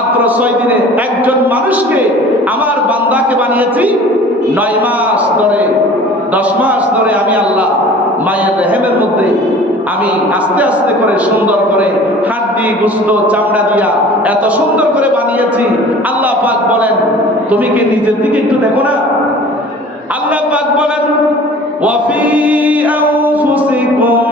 মাত্র 6 দিনে একজন মানুষকে আমার বান্দাকে বানিয়েছি 9 মাস ধরে 10 মাস ধরে আমি আল্লাহ মায়ের রেহেমের মধ্যে আমি আস্তে আস্তে করে সুন্দর করে হাড্ডি গোশত চামড়া দিয়া এত সুন্দর করে বানিয়েছি। আল্লাহ পাক বলেন তুমি কি নিজের দিকে একটু দেখো না? আল্লাহ পাক বলেন ওয়াফি আনফুসিকুম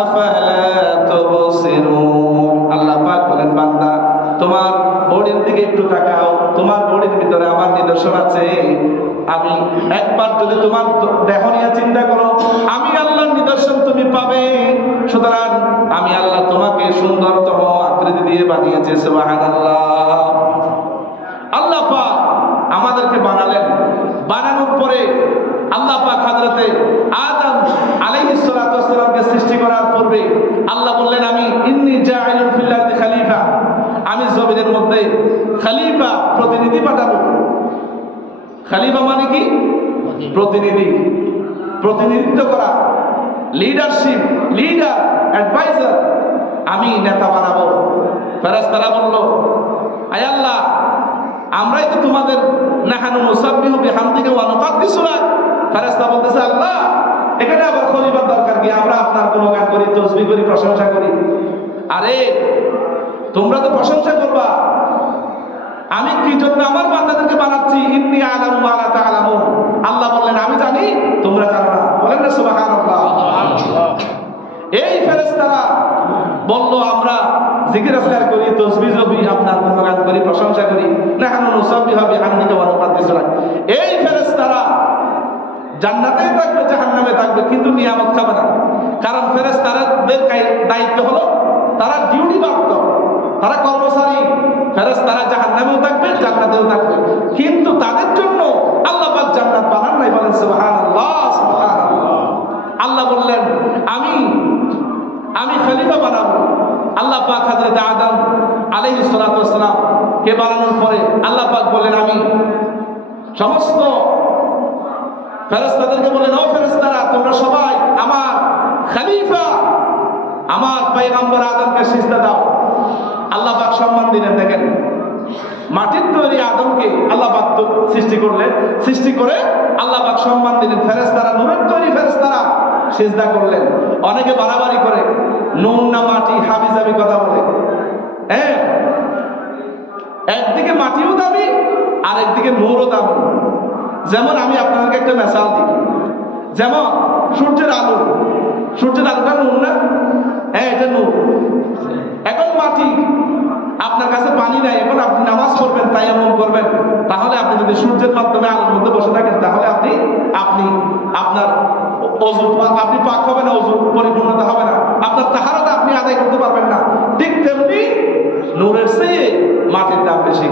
আফালা তুবসিরুন। আল্লাহ পাক বলেন বান্দা তোমার বডির দিকে একটু তাকাও, তোমার বডির ভিতরে আমার নিদর্শন আছে। আমি একবার যদি তোমার দেহ নিয়ে চিন্তা করো, আমি আল্লাহর নিদর্শন তুমি পাবে। সুতরাং আমি আল্লাহ তোমাকে সুন্দরতম আকৃতি দিয়ে বানিয়েছি। সুবহানাল্লাহ। আল্লাহ পাক আমাদেরকে বানালেন, বানানোর পরে আল্লাহ পাক হযরতে আদম আলাইহিস সালাতু ওয়াস সালামকে সৃষ্টি করার পূর্বে আল্লাহ বললেন আমি ইন্নী জাইলুন ফিল আরদি খলিফা, আমি জমিনের মধ্যে খলিফা প্রতিনিধি পাঠাবো। খলিফা মানে কি? প্রতিনিধি, প্রতিনিধিত্ব করা, লিডারশিপ, লিডার, অ্যাডভাইজার। আমি নেতা বানাবো। ফেরেশতারা বলল আয় আল্লাহ আমরাই তো তোমাদের নাহানু নুসাব্বিহু বিহামদিহি ওয়া নুকাদ্দিসু লাক। ফেরেশতা বলতেছে আল্লাহ এখানে আবার খলিফার দরকার কি? আমরা আপনার গুণগান করি, তাসবিহ করি, প্রশংসা করি। আরে তোমরা তো প্রশংসা করবা, আমি কি জন্য আমার বান্দাদেরকে বানাচ্ছি? ইন্নী আ'লামু মা লা তা'লামুন। আল্লাহ বললেন আমি জানি তোমরা জানো না। বলেন না সুবহানাল্লাহ। এই ফেরেশতারা বলল আমরা জিকির আজকার করি, তাসবিহ করি, আপনার গুণগান করি, প্রশংসা করি। নাহানু নুসাব্বিহু বিহামদিহি ওয়া নুকাদ্দিসু লাক। এই ফেরেশতারা জান্নাতেই থাকবে, জাহান্নামে থাকবে, কিন্তু নিয়ামত খাবে না। কারণ ফেরেশতাদের দায়িত্ব হলো তারা ডিউটি প্রাপ্ত, তারা কর্মচারী। ফেরেশতারা জাহান্নামেও থাকবে, জান্নাতেও থাকবে, কিন্তু তাদের জন্য আল্লাহ পাক জান্নাত বানান নাই। বলেন সুবহানাল্লাহ, সুবহানাল্লাহ। আল্লাহ বললেন আমি খলিফা বানাবো। আল্লাহ পাক হযরত আদম আলাইহিস সালাতু ওয়াস সালাম কে বানানোর পরে আল্লাহ পাক বললেন আমি সমস্ত ফেরেশতাদেরকে বললেন ও ফেরেশতারা তোমরা সবাই আমার খলিফা আমার পয়গম্বর আদমকে সিজদা দাও। আল্লাহ পাক সম্মান দিলেন। দেখেন মাটির তৈরি আদমকে আল্লাহ পাক সৃষ্টি করলেন, সৃষ্টি করে আল্লাহ পাক সম্মান দিলেন। ফেরেশতারা নূরের তৈরি ফেরেশতারা সিজদা করলেন। অনেকে বাড়াবাড়ি করে নুন না মাটি হাবিজাবি কথা বলে। হ্যাঁ, একদিকে মাটিও দামি আর একদিকে নূরও দামি। যেমন আমি আপনাদেরকে একটা মিসাল দিই, যেমন সূর্যের আলো, সূর্যের আলোটা নূর না? হ্যাঁ এটা নূর। এখন মাটি, আপনার কাছে পানি নাই, এখন আপনি নামাজ পড়বেন, তায়াম্মুম করবেন, তাহলে আপনি যদি সূর্যের মাধ্যমে আলোর মধ্যে বসে থাকেন তাহলে আপনি আপনার ওযু আপনি পাক হবে না, ওযু পরিপূর্ণতা হবে না, আপনার তাহারাত আপনি আদায় করতে পারবেন না। ঠিক তেমনি নূরের চেয়ে মাটির দাম বেশি।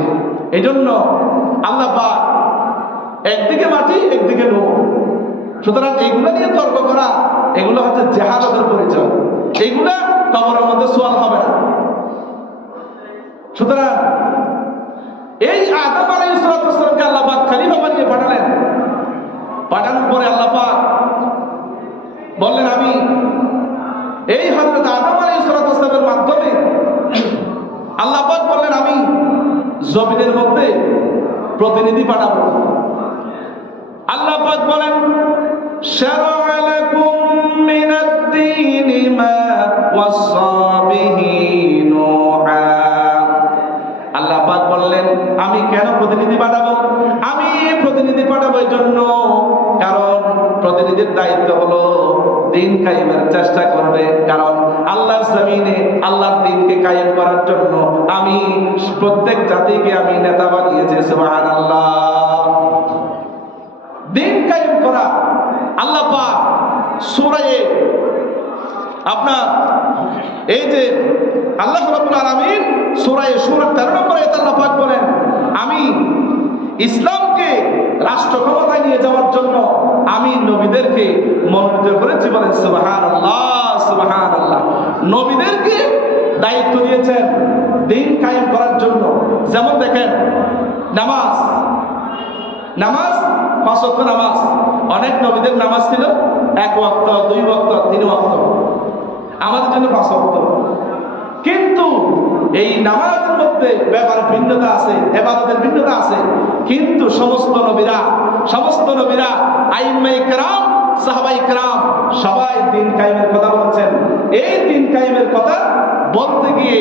এই জন্য আল্লাহ পাক একদিকে মাটি একদিকে নূর। সুতরাং এইগুলো নিয়ে তর্ক করা এগুলো হচ্ছে জাহালতের পরিচয়। এইগুলা কবরের মধ্যে সোয়াল হবে না। সুতরাং এই আদম আলাইহিস সালাতু ওয়াস সালামকে আল্লাহ পাক খলিফা বানিয়ে পাঠালেন। পাঠানোর পরে আল্লাহ পাক বললেন আমি এই হযরত আদম আলাইহিস সালাতু ওয়াস সালামের মাধ্যমে আল্লাহ পাক বললেন আমি জমিনের মধ্যে প্রতিনিধি পাঠাবো। আল্লাহ পাক বলেন শারা'a লাকুম মিনাদ দীনি মা ওয়াসা বিহি নূহা। আল্লাহ পাক বললেন আমি কেন প্রতিনিধি পাঠাবো? আমি প্রতিনিধি পাঠাবো এই জন্য কারণ প্রতিনিধির দায়িত্ব হলো দিন কায়েমের চেষ্টা করবে। কারণ আল্লাহর জমিনে আল্লাহর দ্বীনকে কায়েম করার জন্য আমি প্রত্যেক জাতিকে আমি নেতা বানিয়েছি। সুবহানাল্লাহ। দিন কায়েম করা আল্লাহ পাক সূরা আপনার এই যে আল্লাহ রাব্বুল আলামিন সূরা শুরা 13 নম্বর আয়াতে আল্লাহ পাক বলেন আমি ইসলামকে রাষ্ট্র ক্ষমতায় নিয়ে যাওয়ার জন্য আমি নবীদেরকে মনোনীত করেছি। বলেন সুবহানাল্লাহ, সুবহানাল্লাহ। নবীদেরকে দায়িত্ব দিয়েছেন দিন কায়েম করার জন্য। যেমন দেখেন নামাজ, নামাজ 5 ওয়াক্ত নামাজ। অনেক নবীদের নামাজ ছিল 1 ওয়াক্ত, 2 ওয়াক্ত, 3 ওয়াক্ত। আমাদের জন্য 5 ওয়াক্ত। কিন্তু এই নামাজের মধ্যে ব্যাপারে ভিন্নতা আছে, ইবাদতের ভিন্নতা আছে, কিন্তু সমস্ত নবীরা আইম্মায়ে কেরাম, সাহাবায়ে কেরাম সবাই দিন কায়েমের কথা বলেছেন। এই দিন কায়েমের কথা বলতে গিয়ে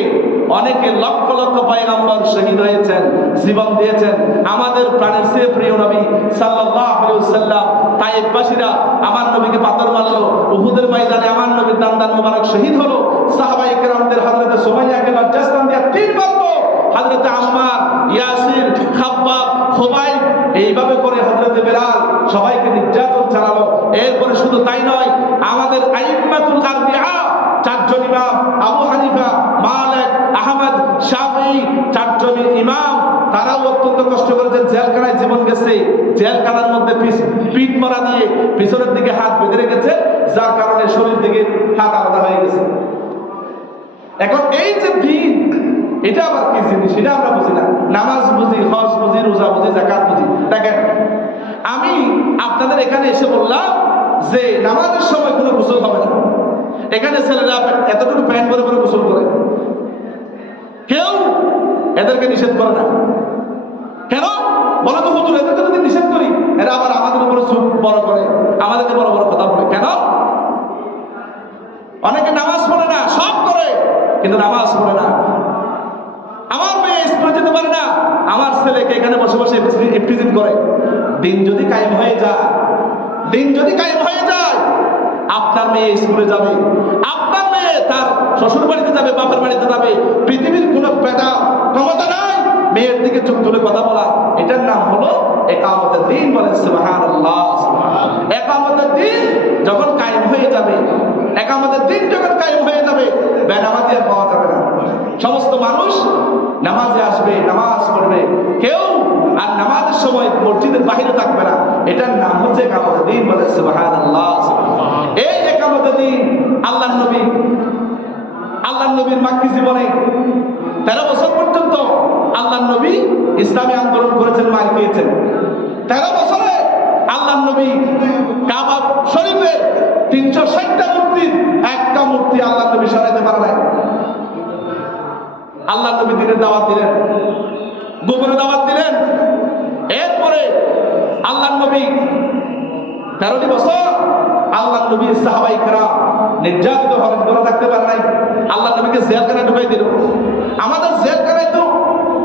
অনেকে লক্ষ লক্ষ পয়গম্বর শহীদ হয়েছেন, জীবন দিয়েছেন। আমাদের প্রাণের চেয়ে প্রিয় নবী সাল্লাল্লাহু আলাইহি ওয়াসাল্লাম তায়েফবাসীরা আমার নবীকে পাথর মারলো, উহুদের ময়দানে আমার নবীর দান মোবারক শহীদ হলো। সাহাবায়ে কেরামদের হযরত সুমাইয়াকে লজ্জাস্থান দিয়ে 3 মারলো, হযরত আম্মার, ইয়াসির, খাব্বাব, খুবাইব, এইভাবে করে হযরত বেলাল সবাইকে নির্যাতন চালালো। এরপরে শুধু তাই নয়, আমাদের আইম্মাতুল আরবিআ 4 জন ইমাম, আবু হানিফা, মালিক, আহমদ, শাফিঈ 4 জন ইমাম, তারাও অত্যন্ত কষ্ট করেছেন, জেলখানায় জীবন গেছে। জেলখানার মধ্যে পিঠ মারা দিয়ে পিছনের দিকে হাত বেঁধে রেখেছে, যার কারণে শরীর থেকে হাত আলাদা হয়ে গেছে। এখন এই যে দিন, এটা আবার কি জিনিস সেটা আমরা বুঝি না। নামাজ বুঝি, হজ বুঝি, রোজা বুঝি, যাকাত বুঝি। দেখেন, আমি আপনাদের এখানে এসে বললাম যে নামাজের সময় কোনো গোসল হবে না। এখানে ছেলেরা এতটুকু প্যান্ট পরে পরে গোসল করে, কেউ এদেরকে নিষেধ করে না। কেন বলো তো হুজুর? এদেরকে যদি নিষেধ করি, এরা আবার আমাদের উপরে চোখ বড় করে, আমাদেরকে বড় বড় কথা বলে। কেন? অনেকে নামাজ পড়ে না, সব করে, কিন্তু নামাজ পড়ে না। আমার মেয়ে স্কুলে যেতে পারে না, আমার ছেলেকে এখানে বসে বসে প্রেজেন্ট করে। দিন যদি কায়েম হয়ে যায়, আপনার মেয়ে স্কুলে যাবে, আপনার মেয়ে তার শ্বশুর বাড়িতে যাবে, বাপের বাড়িতে যাবে। পৃথিবীর কোনো পেটা ক্ষমতা নাই মেয়ের দিকে চোখ তুলে কথা বলা। এটার নাম হলো ইকামতের দিন। বলেন সুবহানাল্লাহ। ইকামতের দিন যখন কায়েম হয়ে যাবে, বেনামাজি আর পাওয়া যাবে না। সমস্ত মানুষ নামাজে আসবে, নামাজ পড়বে, কেউ আর নামাজের সময় মসজিদের বাহিরে থাকবে না। এটার নাম হচ্ছে ইকামতের দিন। বলেন সুবহানাল্লাহ। এই ইকামতের দিন আল্লাহর নবীর মাক্কি জীবনে 13 বছর পর্যন্ত আল্লাহর নবী ইসলামী আন্দোলন করেছেন, মার খেয়েছেন। 13 বছরে আল্লাহর নবী কাবা শরীফে 360টা মূর্তির একটা মূর্তি আল্লাহর নবী সরাইতে পারে নাই। আল্লাহর নবী দিনের দাওয়াত দিলেন, গোপনে দাওয়াত দিলেন। এরপরে আল্লাহর নবী 13টি বছর আল্লাহর নবী সাহাবায়ে কেরাম নির্যাতিত হলেন, করে থাকতে পারে নাই। আল্লাহর নবীকে জেলখানায় ঢুকাই দিল। আমাদের জেলখানায় তো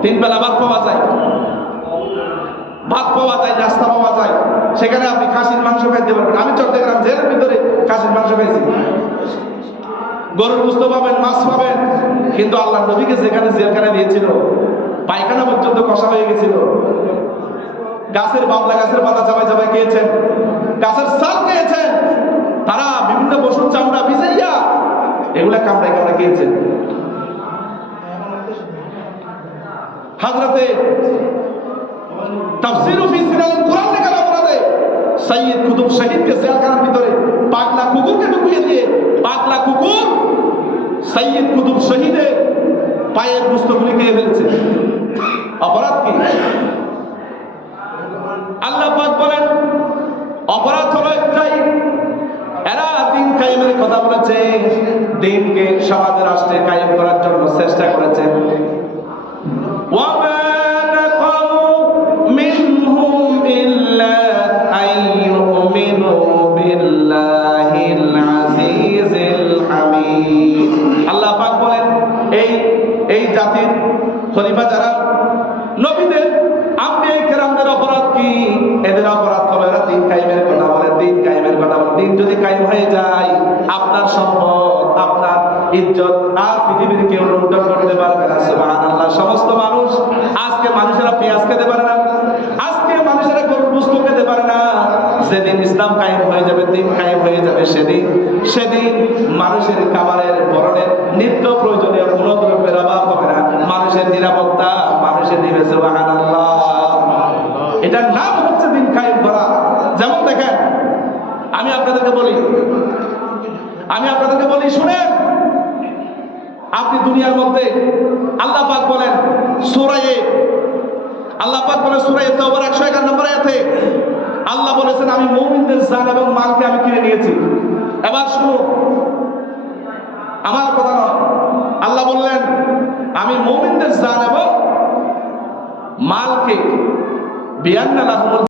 3 বেলা ভাত পাওয়া যায়, নাস্তা পাওয়া যায়। সেখানে আপনি খাসির মাংস খাইতে পারবেন। আমি চট্টগ্রাম জেলের ভিতরে খাসির মাংস খাইছি, গরুর গোশত পাবেন, মাছ পাবেন। কিন্তু আল্লাহর নবীকে যেখানে জেলখানায় দিয়েছিল, পায়খানা পর্যন্ত কষা হয়ে গেছিল। গাছের বাবলা, গাছের পাতা চাবাই চাবাই খেয়েছেন, গাছের ছাল খেয়েছেন, তারা বিভিন্ন পশুর চামড়া ভিজাইয়া এগুলা কামড়ায় কামড়ায় খেয়েছেন। হযরতে তাফসীর ফি সিরাতুল কুরআন লেখার অপরাধে সাইয়্যিদ কুতুব শহীদকে জেলখানার ভিতরে পাগলা কুকুরকে ঢুকিয়ে দিয়ে, পাগলা কুকুর সাইয়্যিদ কুতুব শহীদের পায়ের গোশতগুলি খেয়ে ফেলেছে। অপরাধ কি? আল্লাহ পাক বলেন অপরাধ হলো একটাই, এরা দিন কায়েমের কথা বলেছে, দিনকে সমাজে রাষ্ট্রে কায়েম করার জন্য চেষ্টা করেছে। ওয়ামা নাকামু মিনহুম ইল্লা আইয়ুমিনু বিল্লাহিল আজিজিল হামিদ। আল্লাহ পাক বলেন এই জাতির খলিফা যারা, নবীদের আম্বিয়া কেরামদের অপরাধ কি? এদের অপরাধ হলো এরা দিন কায়েমের কথা বলে, দিন কায়েমের কথা বলে। দিন যদি কায়েম হয়ে যায়, আপনার সম্পদ, আপনার ইজ্জত আর পৃথিবীর কেউ লুণ্ঠন করতে পারবে না। সুবহানাল্লাহ। সমস্ত মানুষ আজকে, মানুষেরা পেঁয়াজ খেতে পারে না, আজকে মানুষেরা গরুর গোশত খেতে পারে না। যেদিন ইসলাম কায়েম হয়ে যাবে, দিন কায়েম হয়ে যাবে, সেদিন মানুষের খাবারের, পরনের, নিত্য প্রয়োজনীয় কোনো দ্রব্যের অভাব হবে না। মানুষের নিরাপত্তা মানুষে দিবে। সুবহানাল্লাহ। এটার নাম হচ্ছে দিন কায়েম করা। যেমন দেখেন, আমি আপনাদেরকে বলি শুনেন, আপনি দুনিয়ার মধ্যে আল্লাহ পাক বলেন সূরা তাওবার 111 নম্বর আয়াতে আল্লাহ বলেছেন, আমি মুমিনদের জান এবং মালকে আমি কিনে নিয়েছি। এবার শুনুন, আমার কথা নয়। আল্লাহ বললেন আমি মুমিনদের জান এবং মালকে বিয়ান্না লাহুমুল